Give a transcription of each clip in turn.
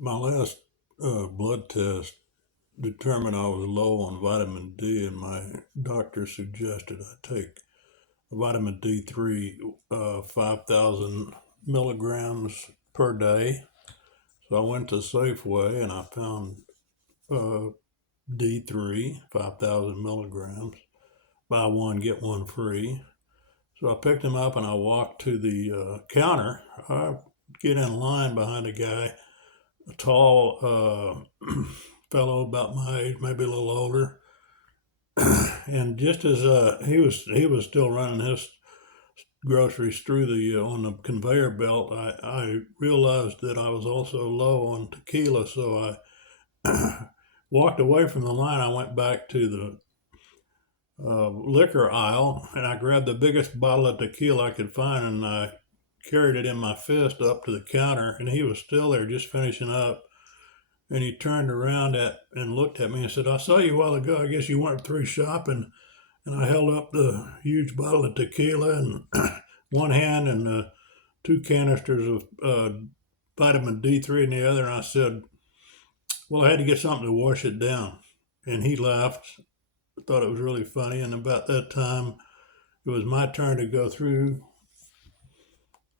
My last blood test determined I was low on vitamin D, and my doctor suggested I take vitamin D3, 5,000 milligrams per day. So I went to Safeway and I found uh, D3, 5,000 milligrams. Buy one, get one free. So I picked them up and I walked to the counter. I get in line behind a guy, a tall fellow about my age, maybe a little older. And just as he was still running his groceries through the on the conveyor belt, I realized that I was also low on tequila, so I walked away from the line. I went back to the liquor aisle and I grabbed the biggest bottle of tequila I could find, and I carried it in my fist up to the counter, and he was still there just finishing up. And he turned around and looked at me and said, "I saw you a while ago. I guess you weren't through shopping." And I held up the huge bottle of tequila in one hand and two canisters of vitamin D3 in the other. And I said, "Well, I had to get something to wash it down." And he laughed, thought it was really funny. And about that time, it was my turn to go through.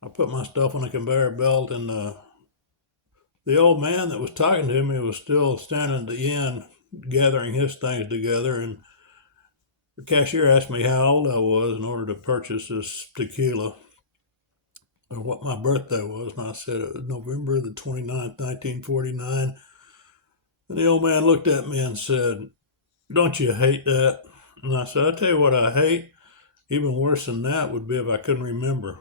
I put my stuff on the conveyor belt, and the old man that was talking to me was still standing at the end gathering his things together. And the cashier asked me how old I was in order to purchase this tequila, or what my birthday was. And I said it was November the 29th, 1949. And the old man looked at me and said, "Don't you hate that?" And I said, "I tell you what I hate. Even worse than that would be if I couldn't remember."